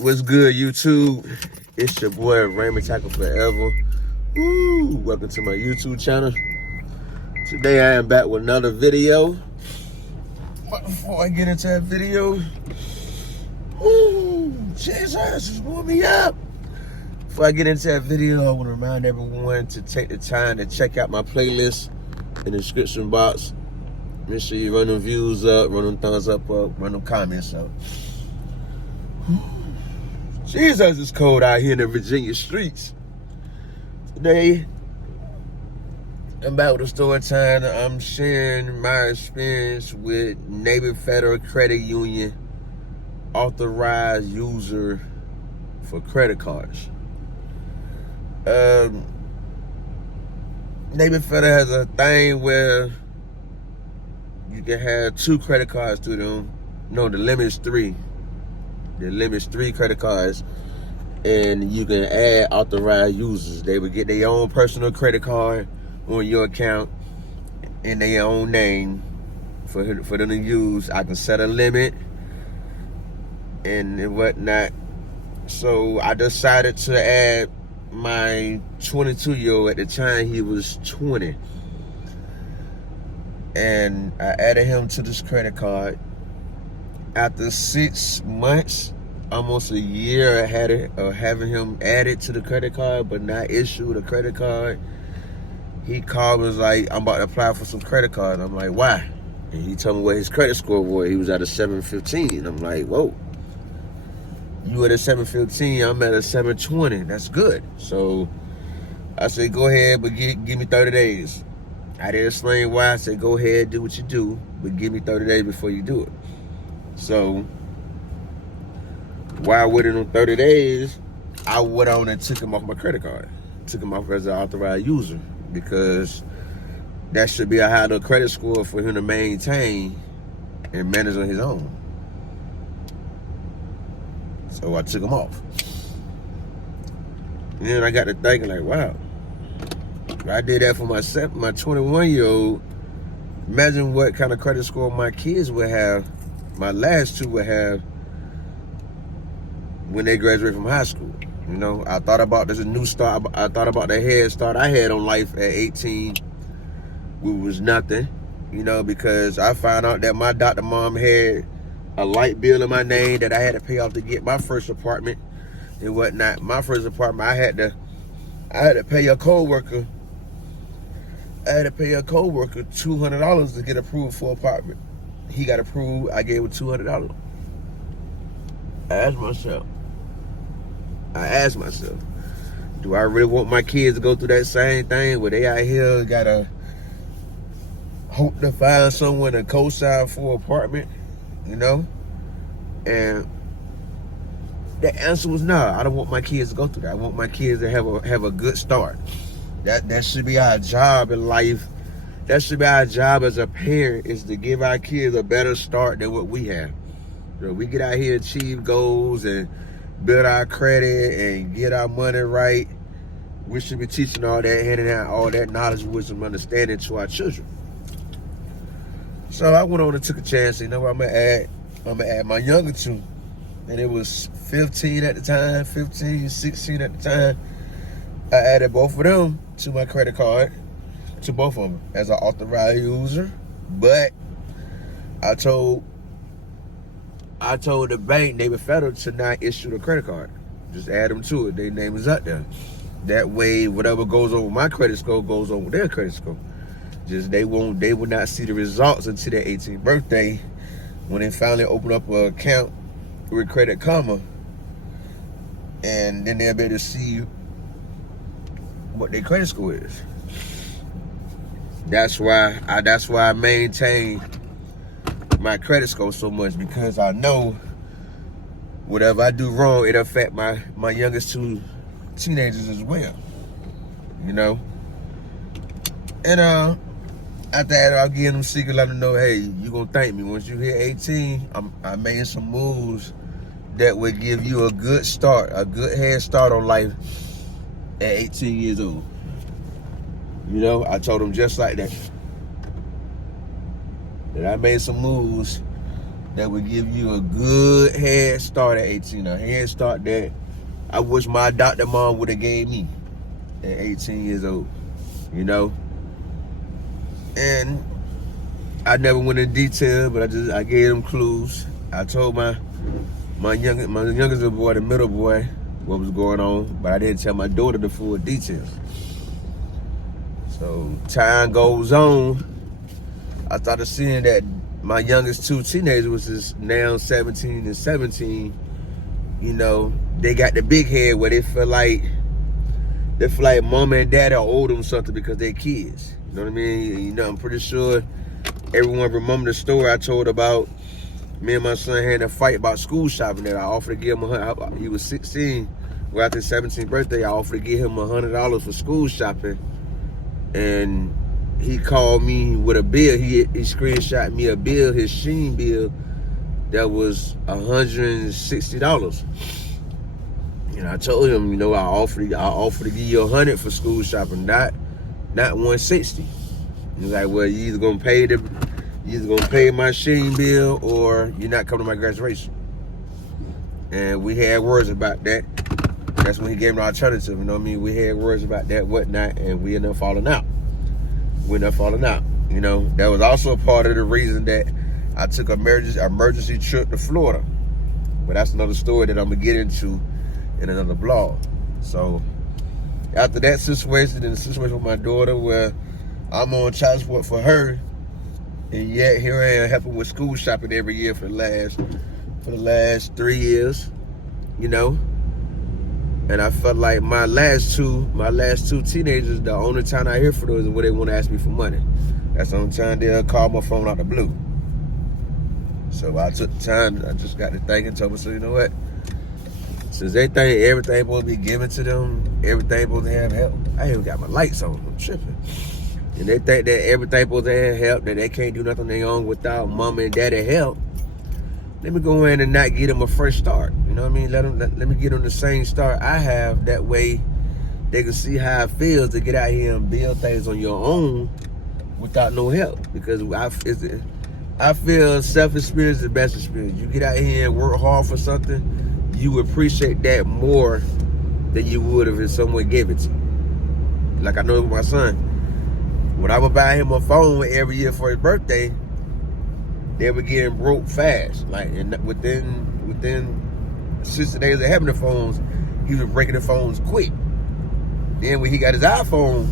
What's good, YouTube? It's your boy Raymond Tackle Forever. Woo! Welcome to my YouTube channel. Today I am back with another video. But before I get into that video, Jesus, it's warm me up. Before I get into that video, I want to remind everyone to take the time to check out my playlist in the description box. Make sure you run them views up, run them thumbs up, run them comments up. Jesus, it's cold out here in the Virginia streets. Today, I'm back with a story time. I'm sharing my experience with Navy Federal Credit Union authorized user for credit cards. Navy Federal has a thing where you can have 2 credit cards through them. No, the limit is 3. The limit's 3 credit cards, and you can add authorized users. They would get their own personal credit card on your account in their own name for them to use. I can set a limit and whatnot. So I decided to add my 22-year-old. At the time, he was 20. And I added him to this credit card. After 6 months, almost a year, of having him added to the credit card, but not issued a credit card, he called and was like, I'm about to apply for some credit cards. I'm like, why? And he told me what his credit score was. He was at a 715. I'm like, whoa. You at a 715, I'm at a 720. That's good. So I said, go ahead, but give me 30 days. I didn't explain why. I said, go ahead, do what you do, but give me 30 days before you do it. So, while I waited on 30 days, I went on and took him off my credit card. Took him off as an authorized user, because that should be a high enough credit score for him to maintain and manage on his own. So I took him off. And then I got to thinking, like, wow, if I did that for my 21-year-old, imagine what kind of credit score my kids would have, my last 2 would have, when they graduate from high school. You know, I thought about there's a new start. I thought about the head start I had on life at 18, which was nothing, you know, because I found out that my doctor mom had a light bill in my name that I had to pay off to get my first apartment and whatnot. My first apartment, I had to pay a coworker. I had to pay a coworker $200 to get approved for an apartment. He got approved. I gave him $200. I asked myself, do I really want my kids to go through that same thing where they out here gotta hope to find someone to co-sign for an apartment, you know? And the answer was no. I don't want my kids to go through that. I want my kids to have a good start. That should be our job in life. That should be our job as a parent, is to give our kids a better start than what we have. You know, we get out here, achieve goals, and build our credit and get our money right. We should be teaching all that, handing out all that knowledge, wisdom, understanding to our children. So I went on and took a chance. You know, I'm gonna add my younger 2, and it was 15 at the time, 15, 16 at the time. I added both of them to my credit card, to both of them as an authorized user. But I told the bank, Navy Federal, to not issue the credit card. Just add them to it. Their name is up there. That way, whatever goes over my credit score goes over their credit score. Just they will not see the results until their 18th birthday, when they finally open up an account with Credit Karma, and then they'll be able to see what their credit score is. That's why I maintain my credit score so much, because I know whatever I do wrong, it'll affect my youngest 2 teenagers as well, you know. And after that, I'll give them secret, let them know, hey, you gonna thank me. Once you hit 18, I made some moves that would give you a good start, a good head start on life at 18 years old. You know, I told them just like that. And I made some moves that would give you a good head start at 18. A head start that I wish my adopted mom would have gave me at 18 years old, you know? And I never went in detail, but I gave them clues. I told my youngest boy, the middle boy, what was going on, but I didn't tell my daughter the full details. So time goes on. I started seeing that my youngest two teenagers, which is now 17 and 17, you know, they got the big head where they feel like mom and dad owe them something because they're kids. You know what I mean? You know, I'm pretty sure everyone remember the story I told about me and my son had a fight about school shopping that I offered to give him he was 16. Well, after his 17th birthday, I offered to give him $100 for school shopping. And he called me with a bill. He screenshot me a bill, his Sheen bill, that was $160. And I told him, you know, I offer to give you $100 for school shopping, not $160. He's like, well, you either gonna pay my Sheen bill or you're not coming to my graduation. And we had words about that. That's when he gave me an alternative, you know what I mean? We had words about that, whatnot, and we ended up falling out. You know, that was also a part of the reason that I took an emergency trip to Florida. But that's another story that I'm gonna get into in another blog. So after that situation, and the situation with my daughter where I'm on child support for her, and yet here I am helping with school shopping every year for the last 3 years, you know. And I felt like my last two teenagers, the only time I hear from them is when they want to ask me for money. That's the only time they'll call my phone out the blue. So I took the time, I just got to thinking, told myself, you know what? Since they think everything supposed to be given to them, everything supposed to have help. I ain't even got my lights on, I'm tripping. And they think that everything supposed to have help, that they can't do nothing on their own without mama and daddy help. Let me go in and not get them a fresh start. You know what I mean? Let me get them the same start I have. That way they can see how it feels to get out here and build things on your own without no help. Because I feel self-experience is the best experience. You get out here and work hard for something, you appreciate that more than you would if someone gave it to you. Like I know with my son, when I would buy him a phone every year for his birthday, they were getting broke fast. Like within 60 days of having the phones, he was breaking the phones quick. Then when he got his iPhone,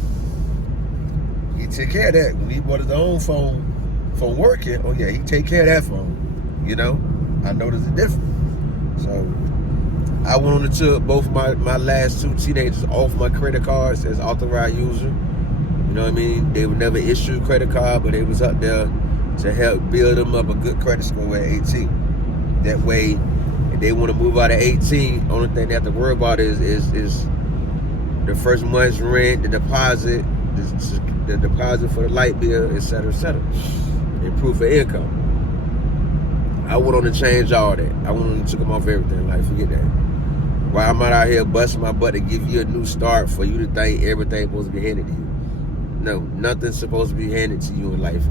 he took care of that. When he bought his own phone working, oh yeah, he take care of that phone. You know, I noticed the difference. So I went on and took both my last two teenagers off my credit cards as authorized user. You know what I mean? They would never issue a credit card, but they was up there to help build them up a good credit score at 18. That way, if they want to move out at 18, only thing they have to worry about is the first month's rent, the deposit, the deposit for the light bill, et cetera, and proof of income. I went on to change all that. I went on and took them off everything. Like, forget that. Why am I out here busting my butt to give you a new start for you to think everything's supposed to be handed to you? No, nothing's supposed to be handed to you in life.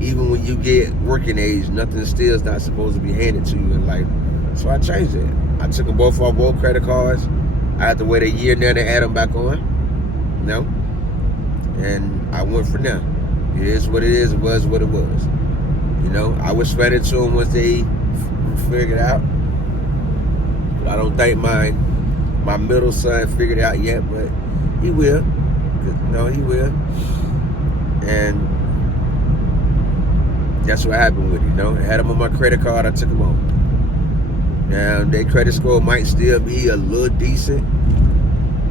Even when you get working age, nothing still is not supposed to be handed to you in life. So I changed it. I took them both off both credit cards. I had to wait a year now to add them back on. You know? And I went for now. It is what it is. It was what it was. You know? I was spending to them once they figured out. But I don't think my middle son figured it out yet, but he will. No, he will. And that's what happened with it, you know. I had them on my credit card, I took them off. Now, their credit score might still be a little decent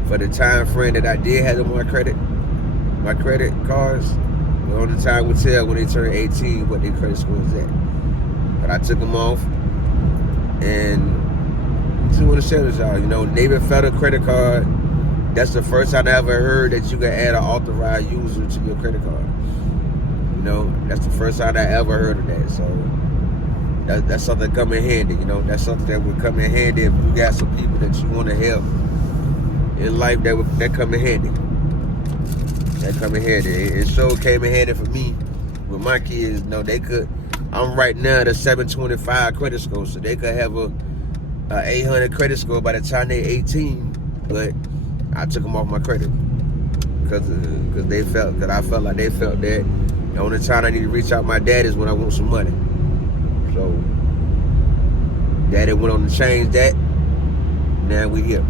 for the time frame that I did have them on my credit cards. But only time will tell when they turn 18 what their credit score is at. But I took them off, and I just want to share this, y'all. You know, Navy Federal credit card, that's the first time I ever heard that you can add an authorized user to your credit card. You know, that's the first time I ever heard of that. So that's something that come in handy. You know, that's something that would come in handy if you got some people that you want to help in life. That come in handy. That come in handy. It sure came in handy for me with my kids. You know, they could I'm right now at a 725 credit score, so they could have a 800 credit score by the time they're 18. But I took them off my credit because I felt like they felt that the only time I need to reach out to my dad is when I want some money. So daddy went on to change that. Now we here.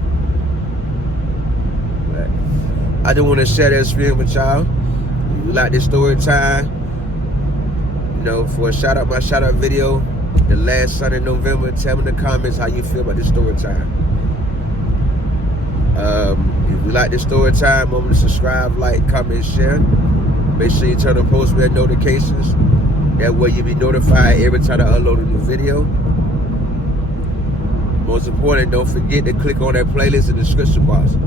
But I just want to share that experience with y'all. If you like this story time, for a shout out, my shout out video, the last Sunday in November, tell me in the comments how you feel about this story time. If you like this story time, remember to subscribe, like, comment, share. Make sure you turn on post notifications. That way you'll be notified every time I upload a new video. Most important, don't forget to click on that playlist in the description box.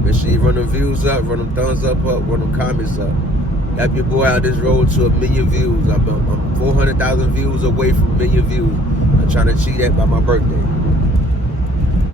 Make sure you run them views up, run them thumbs up, run them comments up. Help your boy out this road to 1 million views. I'm 400,000 views away from 1 million views. I'm trying to achieve that by my birthday.